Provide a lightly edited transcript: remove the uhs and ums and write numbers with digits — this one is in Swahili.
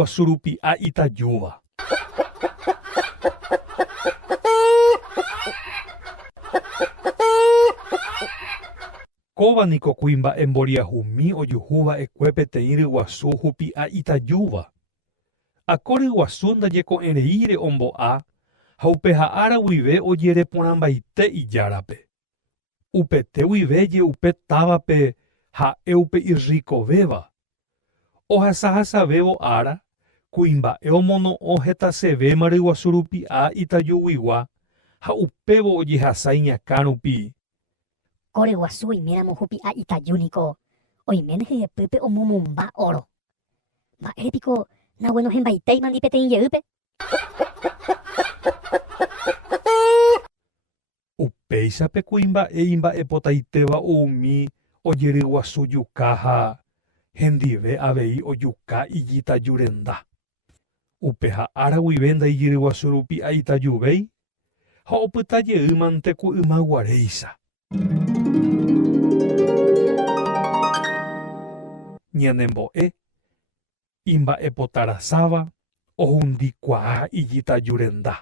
ryguasu rupi'a itajúva. Kóvaniko kuimba'e mboriahumi ojuhuva'ekue peteĩ ryguasu hupi'a itajúva. Ako ryguasu ndajeko'ẽreíre ombo'a ha upe ára guive ojereporãmbaite ijárape. Upete guive jeupe távape ha'e upe irrikovéva. Ohasahasavévo ára kuimba'e omono'õ hetasevéma ryguasu rupi'a itajúgui ha upévo ojehasa iñakã rupi. Ko ryguasu oiméramo hupi'a itajúniko oiméne hyepýpe omomomba oro. Mba'érepiko naguenohẽmbaitéima peteĩ jeýpe. Upéichape kuimba'e imba'epotaitéva umi ojeryguasu juka ha hendive avei ojuka ijitajurenda. Upe ára guive ndaijyryguasu rupi'a itajuvéi ha opytajeýmante ku ymaguaréicha. Ñanembo'e imba'epotárasáva ohundikuaa ijitajurenda.